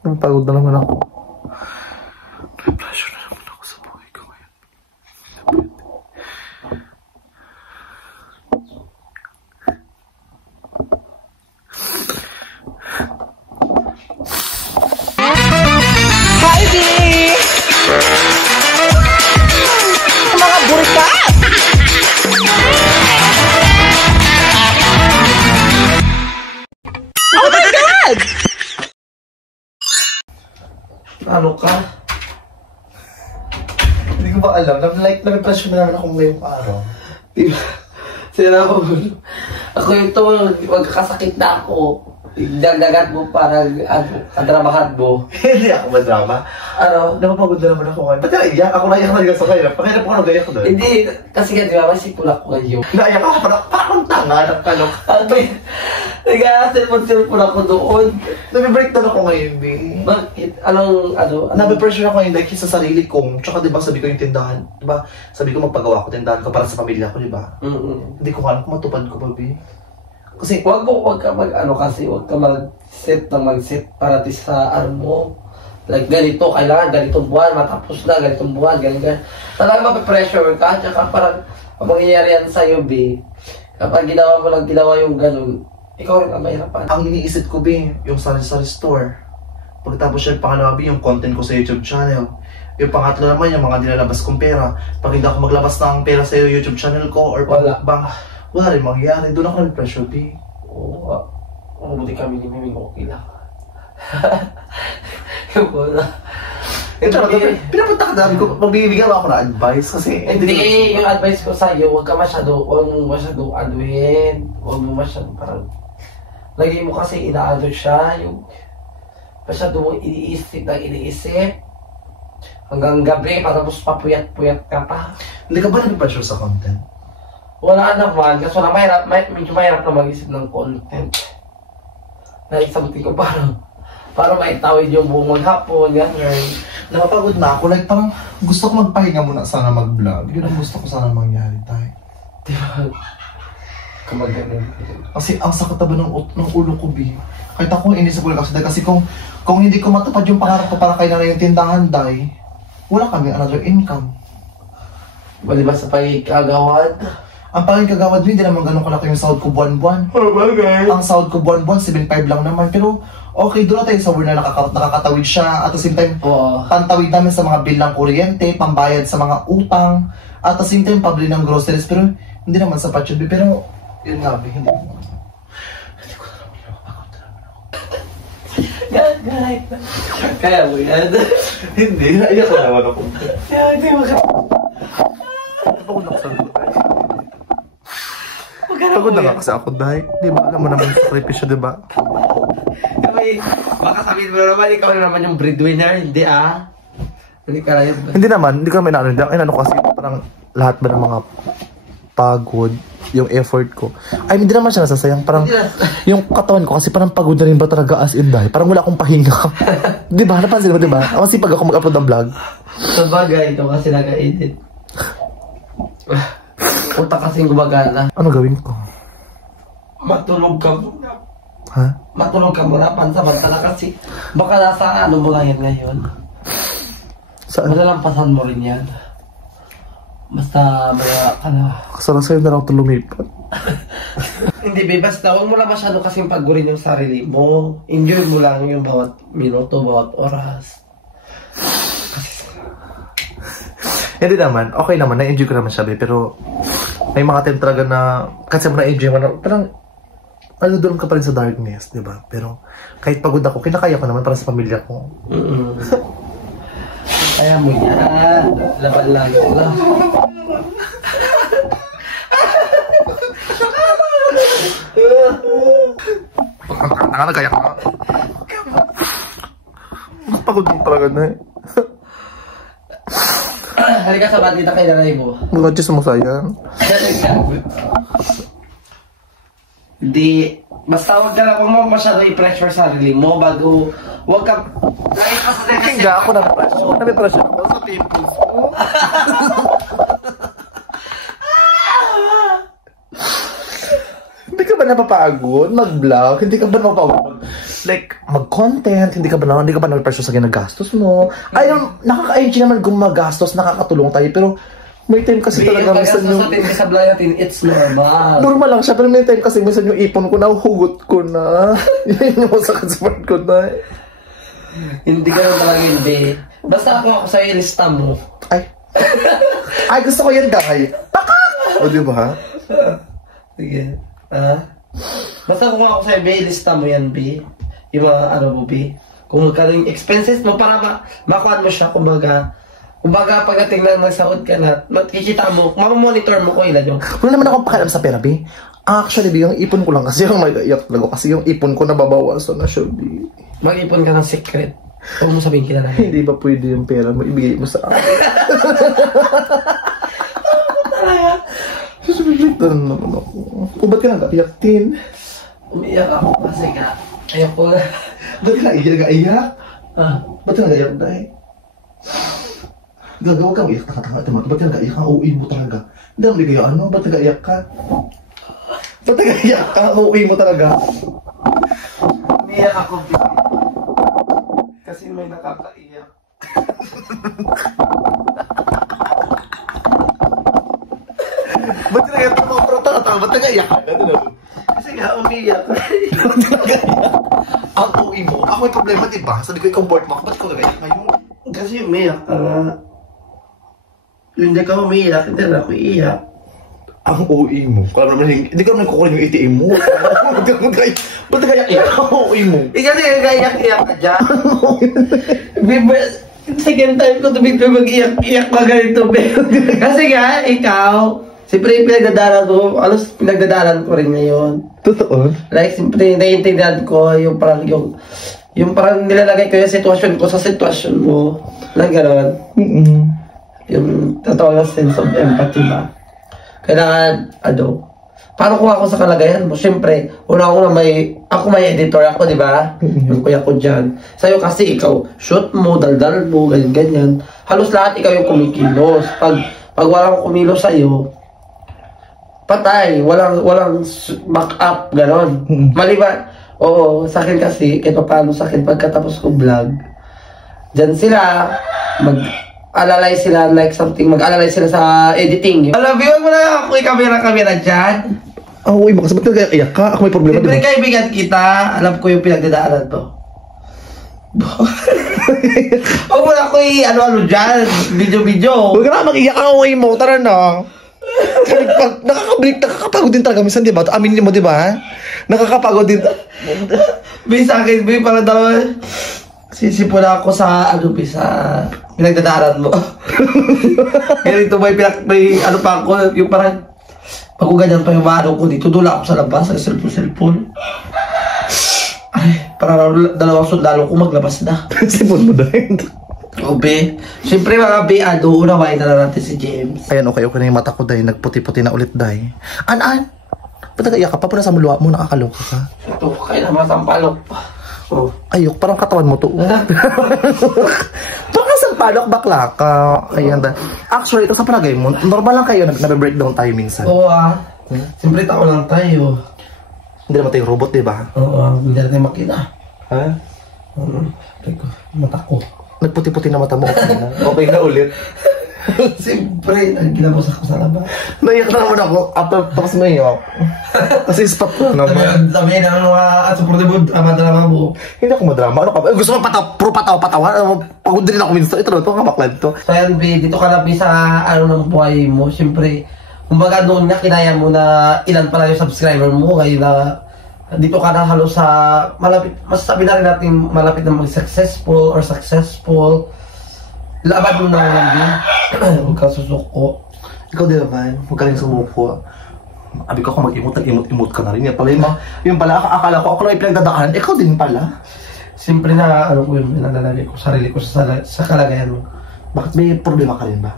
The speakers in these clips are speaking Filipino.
Napagod na naman ako. Pressure na naman ako sa buhay ko ngayon. Hi, D! Mga burikat! Oh my God! Ano ka? Hindi ko ba alam. Nag-pressure na naman ako ngayong araw. Diba? Sila ako. Ako yung to, magkakasakit na ako. Dagdagat mo para kadrabahan mo. Hindi ako madrama. Ano? Napapagod na naman ako ngayon. Ba't naiyak? Ako naiyak na sa kanya. Pakirap ko nag-iyak ko doon. Hindi, kasi nga diba, masipula ko ngayon. Naiyak ako. Parang tanga. Nagkalok. Nag-a-silpon-silpon ako doon. Nabi-breakdown ako ngayon, B. Bakit? Ano? Nabi-pressure ako ngayon like sa sarili kong. Tsaka diba sabi ko yung tindahan. Diba? Sabi ko magpagawa ko tindahan ko para sa pamilya ko, diba? Hindi ko alam kung matupad ko ba, B. Kasi wag ka mag-set na mag-set para sa ano mo. Like ganito, kailangan ganitong buwan, matapos na, ganitong buwan, ganyan. Talagang mapipressure ka, tsaka parang ang mangyayari yan sa'yo, B. Kapag ginawa mo lang yung ganun, ikaw rin ang mahirapan. Ang iniisip ko, B, yung sari-sari store. Pagkatapos siya, pangalawa, B, yung content ko sa YouTube channel. Yung pangatlo naman, yung mga nilalabas kong pera. Pag hindi ako maglabas ng pera sa YouTube channel ko, or wala rin mangyayari. Doon ako ng-pressure, B. Oo, ang buti kami ni Miming okay lang. Yung wala. Pinapunta ka dami ko, magbibigyan mo ako ng advice kasi... Hindi, yung advice ko sa'yo, huwag mo masyado anuin. Huwag mo masyado parang... Lagi mo kasi inaano siya, yung... Masyado mong iniisip. Hanggang gabi, patapos papuyat-puyat ka pa. Hindi ka ba nag-pressure sa content? Wala naman, kasi medyo mahirap na mag-isip ng content. Naisabutin ko para maitawid yung buong maghapon, gano'n. Napapagod na ako, like parang gusto ko magpahinga muna sana mag-vlog. Yun ang gusto ko sana mangyari tayo. Diba? Kamagaling. Kasi ang sakit ba ng ulo ko, B. Kahit ako inisip ko lang kasi kung hindi ko matupad yung pangarap ko para kay nanay yung tindahan, day, wala kami another income. Wali ba sa pagkagawad? Ang pangkagawad mo, hindi naman ganun kalaki yung sahod ko buwan-buwan. Ang sahod ko buwan-buwan, 7.5 lang naman. Pero okay, doon na tayo sa word na nakakatawid siya. At the same time, pantawid namin sa mga bill ng kuryente, pambayad sa mga utang. At the same time, pabili ng groceries. Pero hindi naman sapat yun. Pero yun nga, hindi ko naman. Hindi ko naman yung napapagod naman ako. Kahit na. Kaya mo yan? Hindi, naiyak ko naman ako. Hindi mo ka. Napagod ako sa pagod na nga kasi ako, dahil. Di ba? Alam mo naman yung sakripisyo, di ba? Baka sabihin mo na naman, ikaw na naman yung breadwinner. Hindi Hindi ka lang Hindi naman, hindi kami naano. Ano kasi parang lahat ba ng mga pagod, yung effort ko. Ay, hindi naman siya nasasayang. Parang yung katawan ko kasi parang pagod na rin ba talaga as in, dahil. Parang wala akong pahinga. Di ba? Napansin mo, di ba? Kasi pag ako mag-upload ng vlog. Sa bagay, ito kasi nag-edit. Punta kasing gumagana. Ano gawin ko? Matulog ka muna. Ha? Matulog ka muna, pansamantala kasi baka nasa ano mo lang yan ngayon. Saan? Malalampasan mo rin yan. Basta maya ka na. Kasala sa'yo na lang ito lumipat. Hindi, be, basta huwag mo lang masyado kasing pagurin yung sarili mo. Enjoy mo lang yung bawat minuto, bawat oras. Hindi naman, okay naman, na-enjoy ko naman siya, pero may mga time talaga na, kasi mo na-enjoy mo na, parang, doon ka pa rin sa darkness, di ba? Pero, kahit pagod ako, kinakaya ko naman para sa pamilya ko. Kaya mo yan, laban lang yun lang. Kaya ka. Pagod mo talaga na eh. Halika sa bandita kay nanay mo. Mag-adjust mo sayang. Di, basta huwag ka lang, huwag mo masyado i-pressure sa sarili mo bago, huwag ka, kahit pa sa hindi ako na-pressure. Na-pressure ako sa pimples ko. Hindi ka ba napapagod mag-vlog? Hindi ka ba napapagod? Like, mag-content, hindi ka ba nag-pressure sa ginagastos mo? Ayun, nakaka-enjoy naman gumagastos, nakakatulong tayo, pero may time kasi talaga minsan yung... Yung sa vlog natin, it's normal. Normal lang siya, pero may time kasi minsan yung ipon ko na, hugot ko na. Yun yung masakit sa part ko na. Hindi ka lang talaga hindi. Basta ako sa lista mo. Ay, gusto ko yan, dahil. Pakak! O, di ba? Sige. Basta kung ako sa'yo, B, lista mo yan, B. Yung mga ano mo, B. Kung magkano yung expenses mo, para makuhaan mo siya, kumbaga pagdating na nagsahod ka na, makikita mo, mamamonitor mo ko ilan yung... Wala naman akong pakialam sa pera, B. Actually, B, yung ipon ko lang kasi yung nag-iyak talaga. Kasi yung ipon ko nababawasan na siya, B. Mag-ipon ka ng secret. Huwag mo sabihin kita na. Hindi ba pwede yung pera mo? Ibigay mo sa akin. Susubitin naman ako. O, ba't ka nag-iyak, Tin? Umiyak ako kasi ka. Ayaw ko na. Ba't ka nag-iyak? Ba't ka nag-iyak, dahil? Gagawa kang iyak, tanga-tanga, tama. Ba't ka nag-iyak? Ang uuwi mo talaga. Hindi naman ligaya, ano? Ba't nag-iyak ka? Ba't nag-iyak ka? Ang uuwi mo talaga. Umiyak ako, B. Kasi may nakakaiyak. Ba't nag-iyak ka? Ba't nag-iyak ka? Kasi nga, umiyak. Ang uuwi mo? Ako may problema, diba? Sabi ko, ikaw board mo. Ba't ko nag-iyak ngayon? Kasi umiyak ka nga. Hindi ka umiyak, hindi na ako iiyak. Ang uuwi mo? Kala naman, hindi ka naman kukunin yung ATM mo. Ba't nag-iyak-iyak? Ang uuwi mo? Kasi nag-iyak-iyak ka dyan. Second time ko tumigil mag-iyak-iyak pa ganito. Kasi nga, ikaw, siyempre yung pinagdadaran ko rin ngayon. Totoo? Like, siyempre, naiintindihan ko yung parang nilalagay ko yung sitwasyon ko sa sitwasyon mo. Lang gano'n. Yung totoo yung sense of empathy ba? Kailangan, paano kung ako sa kalagayan mo? Siyempre, una-una ako may editor ako, di ba? Yung kuya ko dyan. Sa'yo kasi ikaw, shoot mo, daldal mo, ganyan-ganyan. Halos lahat ikaw yung kumikilos. Pag walang kumilos sa'yo, patay, walang back-up, gano'n. Mali ba? Oo, sa akin kasi, ito paano sa akin, pagkatapos ko vlog, dyan sila, mag-alalay sila sa editing. Alam mo na ako yung kamera dyan. Uuwi mo kasi ba't nag-iyak ka? Ako may problema, Siyempre diba? kaibigan kita, alam ko yung pinagdadaanan to. Huwag mo na ako ano dyan, video. Huwag ka na mag-iyak ka, uuwi mo, tara na. Nakakapagod din talaga minsan, diba? Aminin mo, diba? Nakakapagod din. May sa akin, may parang dalawa. Sisipula ako sa, sa pinagdadaanan mo. Ganito may ano pa ako, yung parang, pag ganyan pa yung maano ko dito, dula ako sa labas, sa cellphone. Ay, parang dalawang sundalo ko maglabas na. Cellphone mo dahil. Obe. Siyempre mga B, unawain na lang natin si James. Ayan, okay na yung mata ko dahil nagputi-puti na ulit dahil. An? Ba't nag-iyak ka pa? Puna sa luha mo, nakakaloka ka. Ito, kaya naman sampalok pa. Oh. Ayok, parang katawan mo to. Baka sampalok, bakla ka. Ayan. Actually, ito sa palagay mo, normal lang kayo, nabe-breakdown tayo minsan. Oo Siyempre tao lang tayo. Hindi naman tayo robot, diba? Oo, hindi natin makina. Ha? Mata ko. Nagputi-puti na mata mo, okay na. Okay na ulit. Siyempre, ginabos ako sa labas. Naiyak na naman ako. Tapos naiyak. Kasi spot ko naman. Sabihin na mga at support mo, madrama mo. Hindi ako madrama. Ano ka ba? Gusto mo puro patawa. Pagod din ako minsan. Ito na ito, kamaklan to. So yan, B, dito ka na sa ng buhay mo. Siyempre, kumbaga noon na kinaya mo na ilan pala yung subscriber mo. Ngayon na dito ka na halos sa malapit. Masasabi na rin natin malapit na mag-successful or successful. Laban mo na lang din. Huwag kang susuko. Ikaw din naman. Huwag ka rin sumuko. Abi ko kung mag-imot ka na rin. Yung pala, akala ko ako lang yung pinagdadaanan. Ikaw din pala. Siyempre na ko yung nalalagay ko sarili ko sa kalagayan mo. Bakit may problema ka rin ba?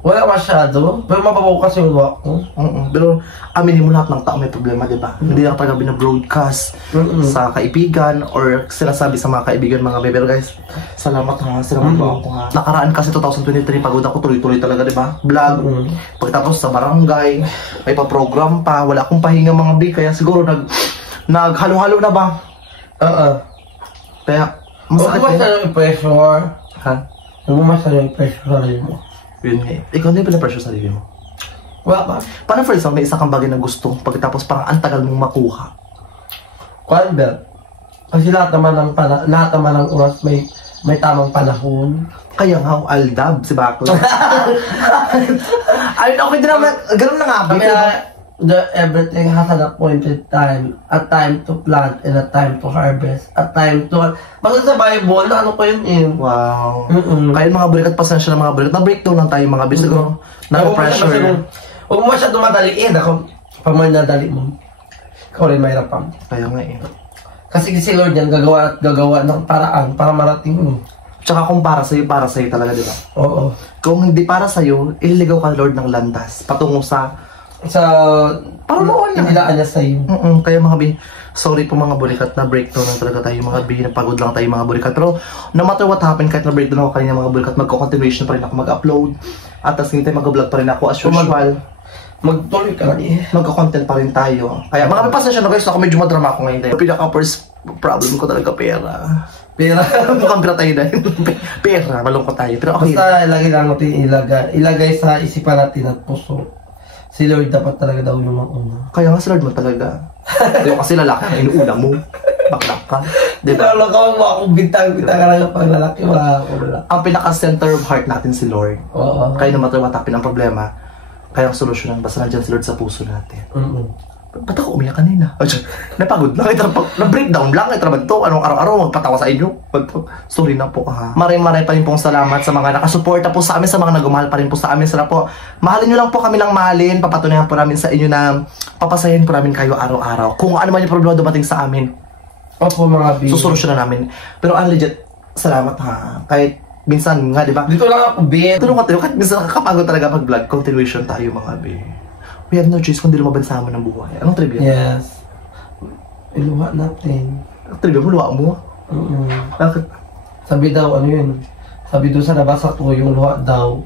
Wala masyado. Pero mababaw kasi yung luha ko. Pero aminin mo lahat ng tao may problema, di ba? Hindi lang talaga binabroadcast sa kaibigan or sinasabi sa mga kaibigan, mga baby. Pero guys, salamat ha. Salamat mo ako ha. Nakaraan kasi 2023, pagod ako tuloy-tuloy talaga, di ba? Vlog. Pagkatapos sa barangay, may pa-program pa. Wala akong pahinga mga B. Kaya siguro naghalo-halo na ba? Kaya, masakit Huwag masyado yung pressure. Ha? Huwag masyado yung pressure sa rin mo. Yun nga. Ikaw hindi pala-pressure sa sarili mo. Wala ba? Paano for example, may isa kang bagay na gusto pagkatapos parang ang tagal mong makuha? Convert. Kasi lahat naman ng oras may tamang panahon. Kaya nga, aldab, si Bako. Ay, okay din naman. Ganun na nga. Kami everything has an appointed time. A time to plant and a time to harvest. A time to... Basta sa Bible, ano ko yun eh. Wow. Kaya mga burikat, pasensya na mga burikat. Na-breakdown lang tayo mga bis. Na-pressure. Huwag mo masyado madaliin. Ako, pag madali mo, ikaw rin mahirapan. Kaya nga eh. Kasi si Lord yan, gagawa ng paraan para marating mo. Tsaka kung para sa'yo talaga, di ba? Oo. Kung hindi para sa'yo, ililigaw ka Lord ng landas. Patungo sa para noon na nilaan niya sa'yo. Kaya mga bin, sorry po mga burikat na breakdown lang talaga tayo mga bin, napagod lang tayo mga burikat. Pero no matter what happened, kahit na breakdown ako kanina mga burikat, magko-continuation pa rin ako mag-upload. At tas hindi tayo mag-vlog pa rin ako as usual. Magtuloy ka lang eh. Magko-content pa rin tayo. Kaya mga pasensya na guys, ako medyo madrama ako ngayon. Pinaka-first problem ko talaga pera. Mukhang pera tayo dahil. Pera, malungkot tayo. Pero okay. Basta lagi lang natin ilagay sa isipan natin at puso. Si Lord dapat talaga daw yung mauna. Kaya nga si Lord mo talaga. Di kasi lalaki ang inuuna mo. Baklak ka. Diba? Lalo ka mo akong bintang-bintang ka lang pag lalaki. Wala. Ang pinaka-center of heart natin si Lord. Oo. Kaya no matter what happen ang problema, kaya ang solusyonan, basta nandiyan si Lord sa puso natin. Ba't ako umiyak kanina? Napagod lang. Na-breakdown lang. Ito naman to. Anong araw-araw magpatawa sa inyo. Sorry na po ha. Maraming pa rin pong salamat sa mga nakasuporta po sa amin, sa mga nagumahal pa rin po sa amin. Sana po, mahalin nyo lang po kami ng mahalin. Papatunayan po namin sa inyo na papasahin po namin kayo araw-araw. Kung ano man yung problema dumating sa amin, opo mga baby. susolusyonan namin. Pero legit, salamat ha. Kahit minsan nga, di ba? Dito lang ako, babe. Tulungan tayo. Kahit minsan nakakapagod talaga mag-vlog. Continuation tayo mga baby. We have no choice kundi lumabansa mo ng buhay. Anong trivia? Yes. Iluha natin. Anong trivia mo? Luha mo? Bakit? Sabi daw, ano yun? Sabi doon sa nabasa ko, yung luha daw,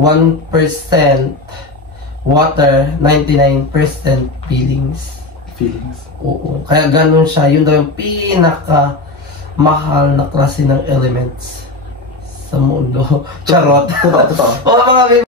1% water, 99% feelings. Feelings. Oo. Kaya ganun siya. Yun daw yung pinaka mahal na klase ng elements sa mundo. Charot. Totoo. Oo mga baby.